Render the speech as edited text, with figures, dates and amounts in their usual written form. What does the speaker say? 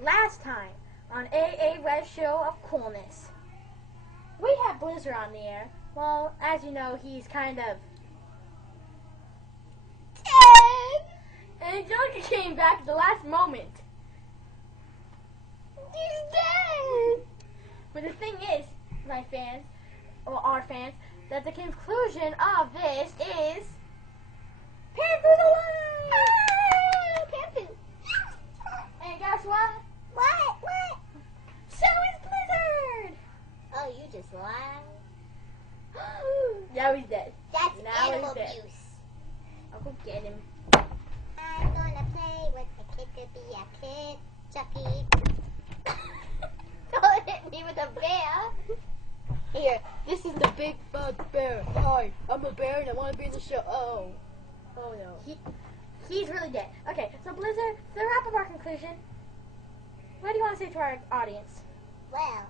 Last time on AA Red Show of Coolness, we had Blizzard on the air. Well, as you know, he's kind of dead. And Angelica came back at the last moment. He's dead. But the thing is, my fans, or our fans, that the conclusion of this is Panfu's alive! Panfu! And guess what? What? So is Blizzard! Oh, you just lied. Now he's dead. That's Now animal he's dead. abuse. I'll go get him. I'm gonna play with a kid to be a kid, Chucky. Don't hit me with a bear. Here, this is the big bad bear. Hi, I'm a bear and I want to be in the show. Oh no. He's really dead. Okay, so Blizzard, to wrap up our conclusion, what do you want to say to our audience? Well,